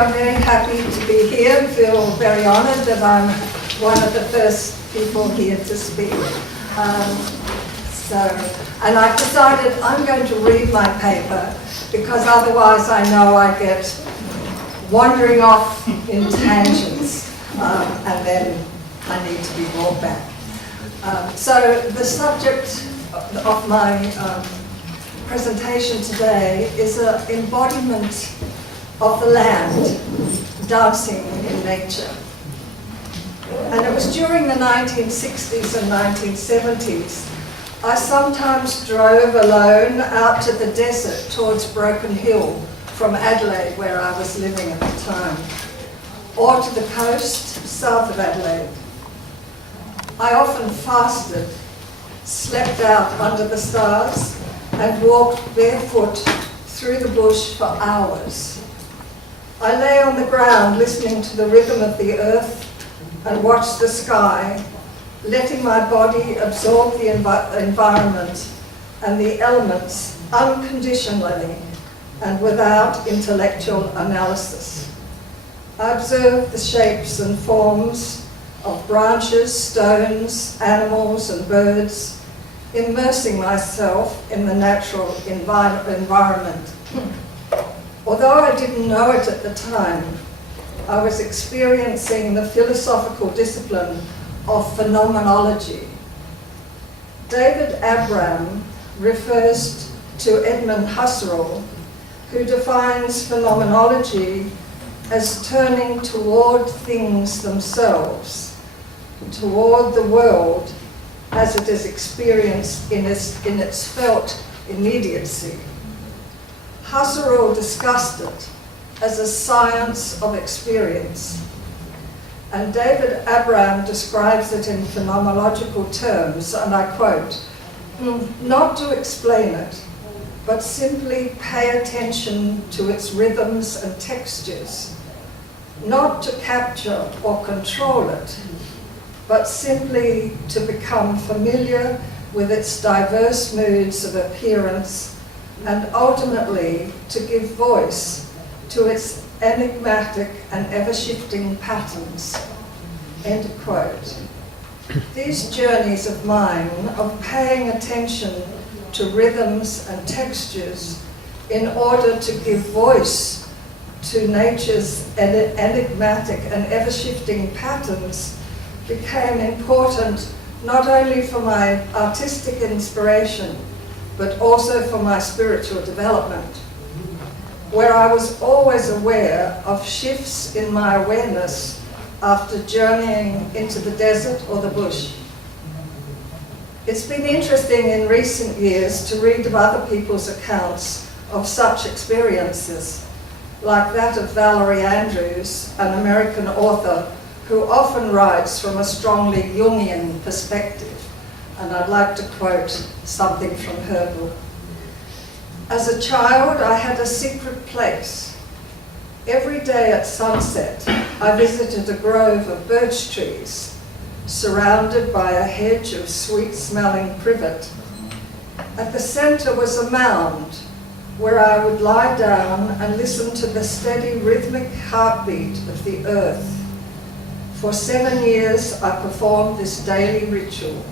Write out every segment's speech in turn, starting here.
I'm very happy to be here and feel very honoured that I'm one of the first people here to speak. And I've decided I'm going to read my paper because otherwise I know I get wandering off in tangents and then I need to be brought back. So the subject of my presentation today is an embodiment of the land, dancing in nature. And it was during the 1960s and 1970s, I sometimes drove alone out to the desert towards Broken Hill from Adelaide, where I was living at the time, or to the coast south of Adelaide. I often fasted, slept out under the stars, and walked barefoot through the bush for hours. I lay on the ground listening to the rhythm of the earth and watched the sky, letting my body absorb the environment and the elements unconditionally and without intellectual analysis. I observed the shapes and forms of branches, stones, animals and birds, immersing myself in the natural environment. Although I didn't know it at the time, I was experiencing the philosophical discipline of phenomenology. David Abram refers to Edmund Husserl, who defines phenomenology as turning toward things themselves, toward the world as it is experienced in its felt immediacy. Husserl discussed it as a science of experience, and David Abram describes it in phenomenological terms, and I quote, "Not to explain it, but simply pay attention to its rhythms and textures, not to capture or control it, but simply to become familiar with its diverse moods of appearance and ultimately to give voice to its enigmatic and ever-shifting patterns." End quote. These journeys of mine of paying attention to rhythms and textures in order to give voice to nature's enigmatic and ever-shifting patterns became important not only for my artistic inspiration, but also for my spiritual development, where I was always aware of shifts in my awareness after journeying into the desert or the bush. It's been interesting in recent years to read of other people's accounts of such experiences, like that of Valerie Andrews, an American author who often writes from a strongly Jungian perspective. And I'd like to quote something from her book. "As a child, I had a secret place. Every day at sunset, I visited a grove of birch trees, surrounded by a hedge of sweet-smelling privet. At the center was a mound where I would lie down and listen to the steady rhythmic heartbeat of the earth. For 7 years, I performed this daily ritual.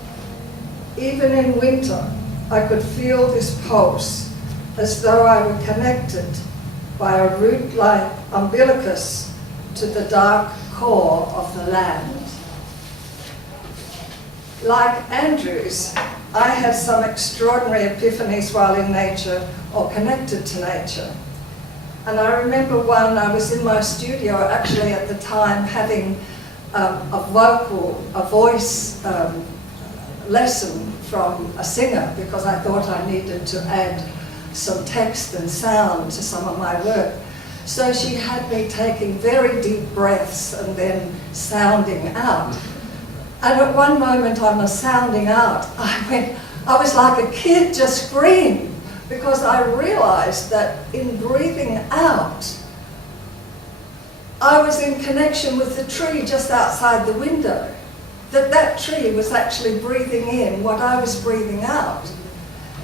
Even in winter, I could feel this pulse as though I were connected by a root-like umbilicus to the dark core of the land." Like Andrews, I had some extraordinary epiphanies while in nature or connected to nature. And I remember one, I was in my studio actually at the time having a voice lesson from a singer because I thought I needed to add some text and sound to some of my work. So she had me taking very deep breaths and then sounding out. And at one moment on the sounding out, I was like a kid, just screamed, because I realized that in breathing out, I was in connection with the tree just outside the window. That tree was actually breathing in what I was breathing out.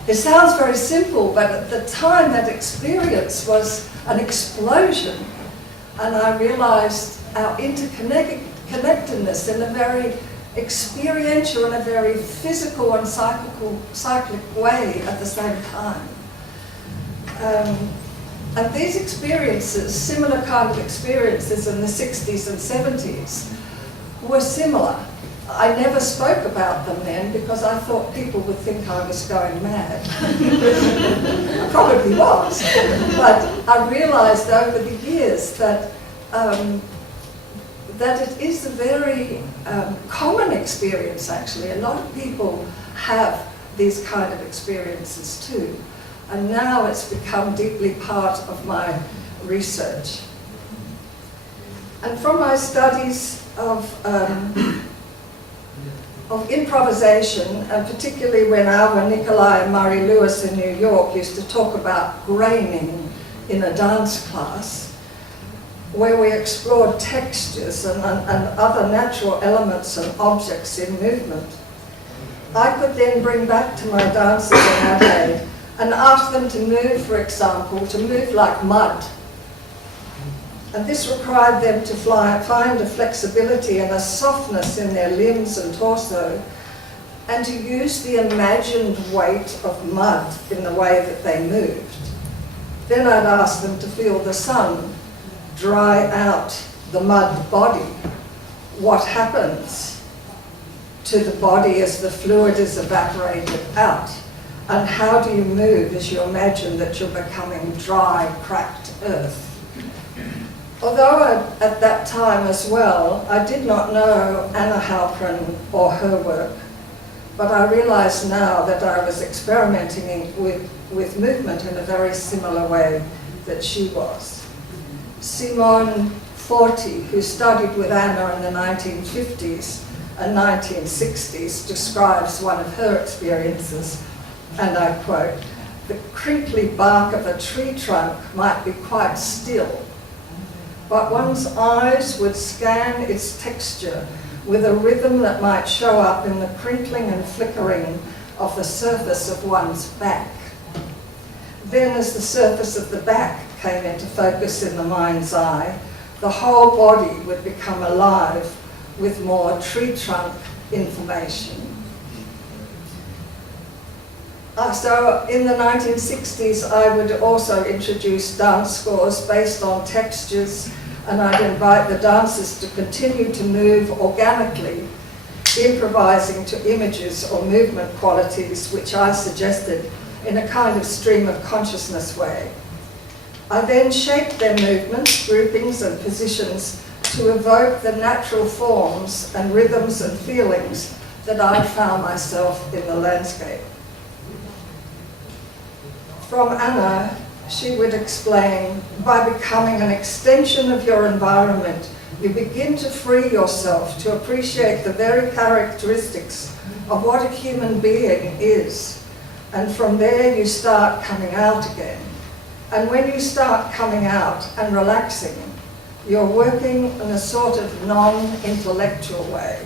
It sounds very simple, but at the time that experience was an explosion and I realized our interconnectedness in a very experiential and a very physical and cyclic way at the same time. And these experiences, similar kind of experiences in the 60s and 70s, were similar. I never spoke about them then because I thought people would think I was going mad. I probably was. But I realized over the years that that it is a very common experience, actually. A lot of people have these kind of experiences too. And now it's become deeply part of my research. And from my studies of improvisation, and particularly when Alva Nicolai and Murray Lewis in New York used to talk about graining in a dance class, where we explored textures and other natural elements and objects in movement, I could then bring back to my dancers in Adelaide and ask them to move, for example, to move like mud. And this required them to find a flexibility and a softness in their limbs and torso, and to use the imagined weight of mud in the way that they moved. Then I'd ask them to feel the sun dry out the mud body. What happens to the body as the fluid is evaporated out? And how do you move as you imagine that you're becoming dry, cracked earth? Although at that time as well, I did not know Anna Halprin or her work, but I realize now that I was experimenting with movement in a very similar way that she was. Simone Forti, who studied with Anna in the 1950s and 1960s, describes one of her experiences, and I quote, "The crinkly bark of a tree trunk might be quite still, but one's eyes would scan its texture with a rhythm that might show up in the crinkling and flickering of the surface of one's back. Then as the surface of the back came into focus in the mind's eye, the whole body would become alive with more tree trunk information." So in the 1960s, I would also introduce dance scores based on textures, and I'd invite the dancers to continue to move organically, improvising to images or movement qualities, which I suggested in a kind of stream of consciousness way. I then shaped their movements, groupings and positions to evoke the natural forms and rhythms and feelings that I found myself in the landscape. From Anna, she would explain, by becoming an extension of your environment, you begin to free yourself to appreciate the very characteristics of what a human being is. And from there you start coming out again. And when you start coming out and relaxing, you're working in a sort of non-intellectual way.